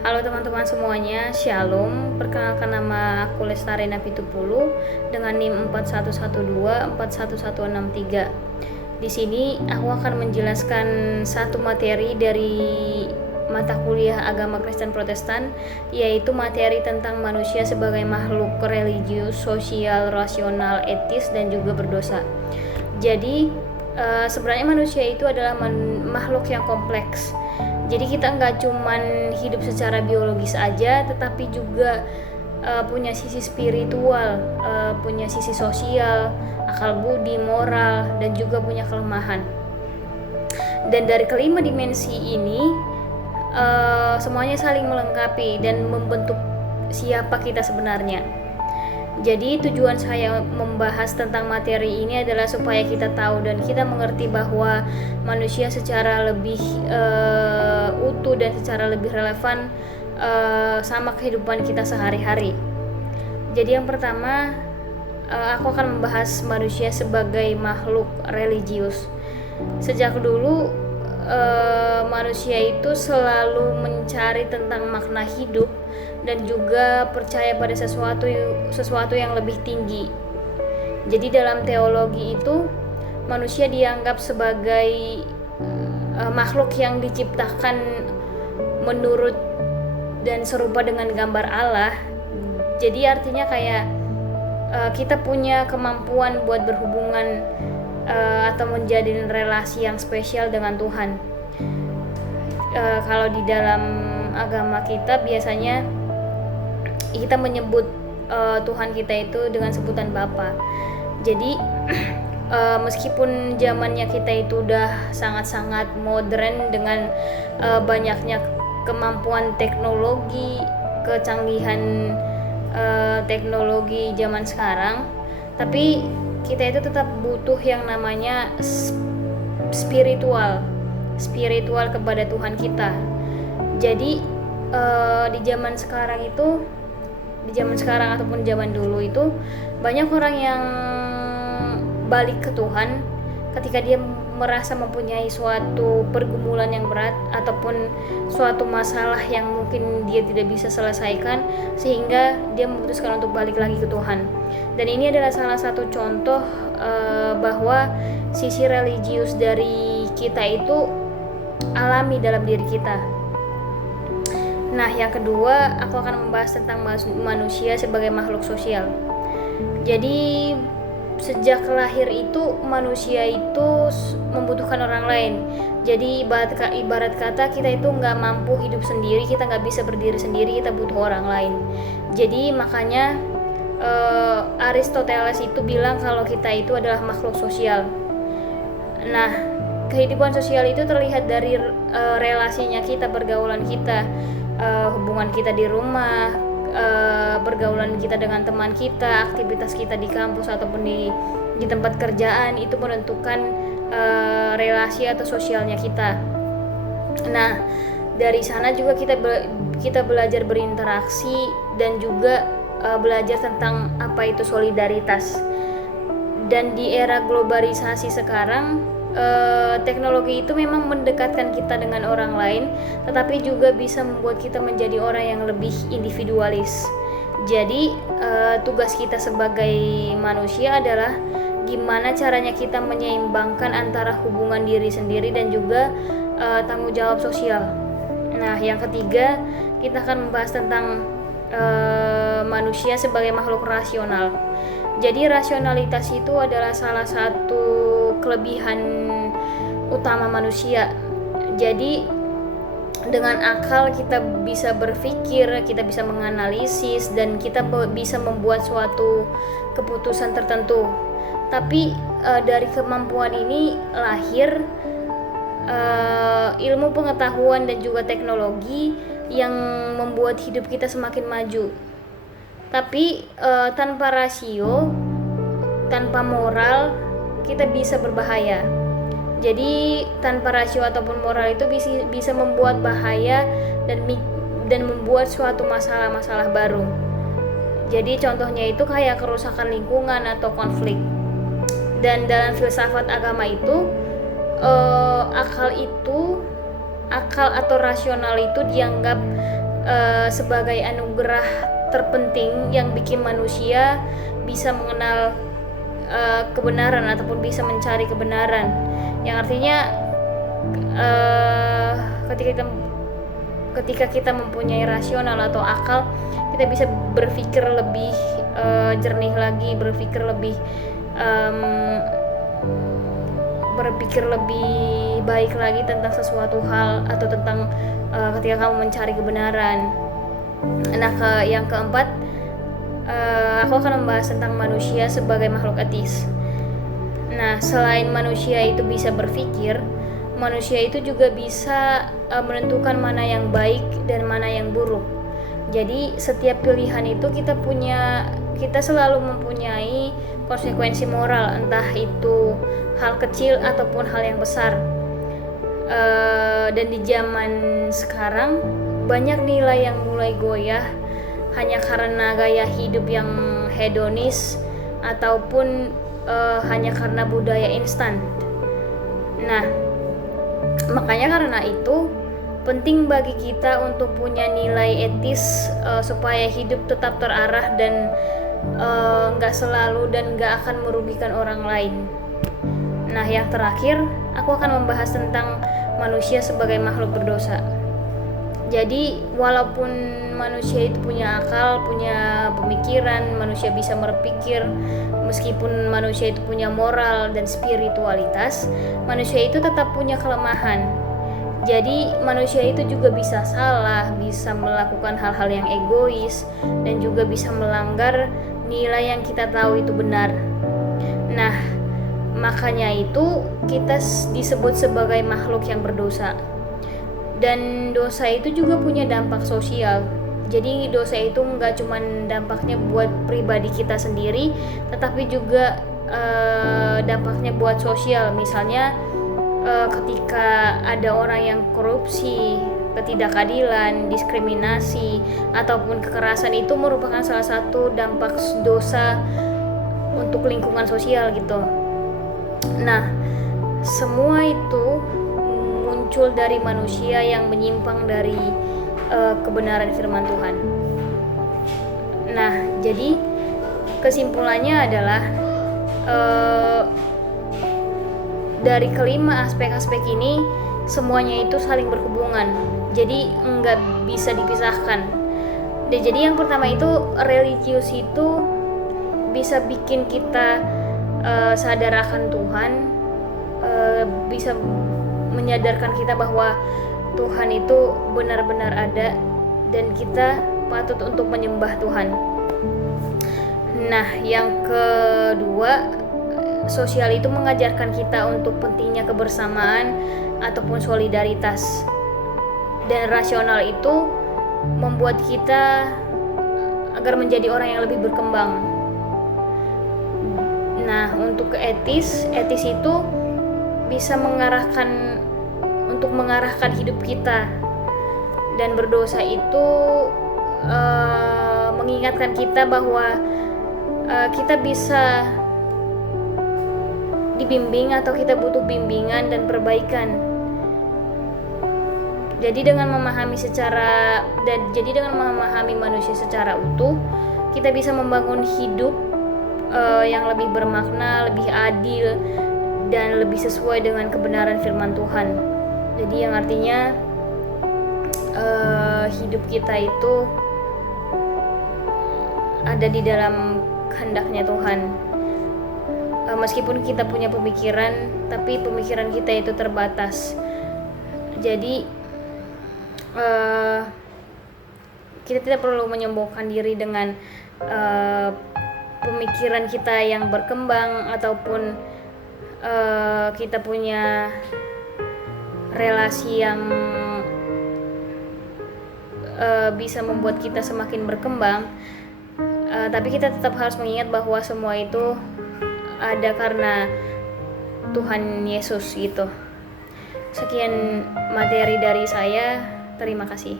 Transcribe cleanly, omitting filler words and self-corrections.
Halo teman-teman semuanya, Shalom. Perkenalkan, nama aku Lestari Napitupulu dengan NIM 4112411163. Di sini aku akan menjelaskan satu materi dari mata kuliah agama Kristen Protestan, yaitu materi tentang manusia sebagai makhluk religius, sosial, rasional, etis, dan juga berdosa. Jadi sebenarnya manusia itu adalah makhluk yang kompleks. Jadi kita nggak cuman hidup secara biologis aja, tetapi juga punya sisi spiritual, punya sisi sosial, akal budi, moral, dan juga punya kelemahan. Dan dari kelima dimensi ini semuanya saling melengkapi dan membentuk siapa kita sebenarnya. Jadi tujuan saya membahas tentang materi ini adalah supaya kita tahu dan kita mengerti bahwa manusia secara lebih utuh dan secara lebih relevan sama kehidupan kita sehari-hari. Jadi yang pertama, aku akan membahas manusia sebagai makhluk religius. Sejak dulu manusia itu selalu mencari tentang makna hidup dan juga percaya pada sesuatu yang lebih tinggi. Jadi dalam teologi itu manusia dianggap sebagai makhluk yang diciptakan menurut dan serupa dengan gambar Allah. Jadi artinya kayak kita punya kemampuan buat berhubungan atau menjalin relasi yang spesial dengan Tuhan. Kalau di dalam agama kita biasanya kita menyebut Tuhan kita itu dengan sebutan Bapa. Jadi meskipun zamannya kita itu udah sangat-sangat modern dengan banyaknya kemampuan teknologi, kecanggihan teknologi zaman sekarang, tapi kita itu tetap butuh yang namanya spiritual kepada Tuhan kita. Jadi di zaman sekarang ataupun zaman dulu itu banyak orang yang balik ke Tuhan ketika dia merasa mempunyai suatu pergumulan yang berat ataupun suatu masalah yang mungkin dia tidak bisa selesaikan, sehingga dia memutuskan untuk balik lagi ke Tuhan. Dan ini adalah salah satu contoh bahwa sisi religius dari kita itu alami dalam diri kita. Nah, yang kedua, aku akan membahas tentang manusia sebagai makhluk sosial. Jadi sejak lahir itu manusia itu membutuhkan orang lain. Jadi ibarat kata kita itu nggak mampu hidup sendiri, kita nggak bisa berdiri sendiri, kita butuh orang lain. Jadi makanya Aristoteles itu bilang kalau kita itu adalah makhluk sosial. Nah, kehidupan sosial itu terlihat dari relasinya kita, pergaulan kita, hubungan kita di rumah, pergaulan kita dengan teman kita, aktivitas kita di kampus ataupun di tempat kerjaan, itu menentukan relasi atau sosialnya kita. Nah, dari sana juga kita belajar berinteraksi dan juga belajar tentang apa itu solidaritas. Dan di era globalisasi sekarang, teknologi itu memang mendekatkan kita dengan orang lain, tetapi juga bisa membuat kita menjadi orang yang lebih individualis. Jadi tugas kita sebagai manusia adalah gimana caranya kita menyeimbangkan antara hubungan diri sendiri dan juga tanggung jawab sosial. Nah, yang ketiga, kita akan membahas tentang manusia sebagai makhluk rasional. Jadi rasionalitas itu adalah salah satu kelebihan utama manusia. Jadi dengan akal kita bisa berpikir, kita bisa menganalisis, dan kita bisa membuat suatu keputusan tertentu. Tapi dari kemampuan ini lahir ilmu pengetahuan dan juga teknologi yang membuat hidup kita semakin maju. Tapi tanpa rasio, tanpa moral, kita bisa berbahaya. Jadi tanpa rasio ataupun moral itu bisa membuat bahaya dan membuat suatu masalah-masalah baru. Jadi contohnya itu kayak kerusakan lingkungan atau konflik. Dan dalam filsafat agama itu akal atau rasional itu dianggap sebagai anugerah terpenting yang bikin manusia bisa mengenal kebenaran ataupun bisa mencari kebenaran, yang artinya ketika kita mempunyai rasional atau akal, kita bisa berpikir lebih jernih lagi, berpikir lebih baik lagi tentang sesuatu hal atau tentang ketika kamu mencari kebenaran. Nah, yang keempat, aku akan membahas tentang manusia sebagai makhluk etis. Nah, selain manusia itu bisa berpikir, manusia itu juga bisa menentukan mana yang baik dan mana yang buruk. Jadi setiap pilihan itu kita selalu mempunyai konsekuensi moral, entah itu hal kecil ataupun hal yang besar. Dan di zaman sekarang banyak nilai yang mulai goyah hanya karena gaya hidup yang hedonis ataupun hanya karena budaya instan. Nah, makanya karena itu penting bagi kita untuk punya nilai etis supaya hidup tetap terarah dan nggak selalu dan nggak akan merugikan orang lain. Nah, yang terakhir, aku akan membahas tentang manusia sebagai makhluk berdosa. Jadi walaupun manusia itu punya akal, punya pemikiran, manusia bisa berpikir, meskipun manusia itu punya moral dan spiritualitas, manusia itu tetap punya kelemahan. Jadi manusia itu juga bisa salah, bisa melakukan hal-hal yang egois, dan juga bisa melanggar nilai yang kita tahu itu benar. Nah, makanya itu kita disebut sebagai makhluk yang berdosa. Dan dosa itu juga punya dampak sosial. Jadi dosa itu nggak cuma dampaknya buat pribadi kita sendiri, tetapi juga dampaknya buat sosial. Misalnya ketika ada orang yang korupsi, ketidakadilan, diskriminasi, ataupun kekerasan, itu merupakan salah satu dampak dosa untuk lingkungan sosial gitu. Nah, semua itu muncul dari manusia yang menyimpang dari kebenaran firman Tuhan. Nah, jadi kesimpulannya adalah dari kelima aspek-aspek ini semuanya itu saling berhubungan, jadi nggak bisa dipisahkan. Dan jadi yang pertama itu, religius itu bisa bikin kita sadar akan Tuhan, bisa menyadarkan kita bahwa Tuhan itu benar-benar ada dan kita patut untuk menyembah Tuhan. Nah, yang kedua, sosial itu mengajarkan kita untuk pentingnya kebersamaan ataupun solidaritas. Dan rasional itu membuat kita agar menjadi orang yang lebih berkembang. Nah, untuk etis itu bisa mengarahkan hidup kita, dan berdosa itu mengingatkan kita bahwa kita bisa dibimbing atau kita butuh bimbingan dan perbaikan. Jadi dengan memahami manusia secara utuh, kita bisa membangun hidup yang lebih bermakna, lebih adil, dan lebih sesuai dengan kebenaran firman Tuhan. Jadi yang artinya hidup kita itu ada di dalam kehendaknya Tuhan. Meskipun kita punya pemikiran, tapi pemikiran kita itu terbatas. Jadi kita tidak perlu menyombongkan diri dengan pemikiran kita yang berkembang, ataupun kita punya relasi yang bisa membuat kita semakin berkembang. Tapi kita tetap harus mengingat bahwa semua itu ada karena Tuhan Yesus gitu. Sekian materi dari saya. Terima kasih.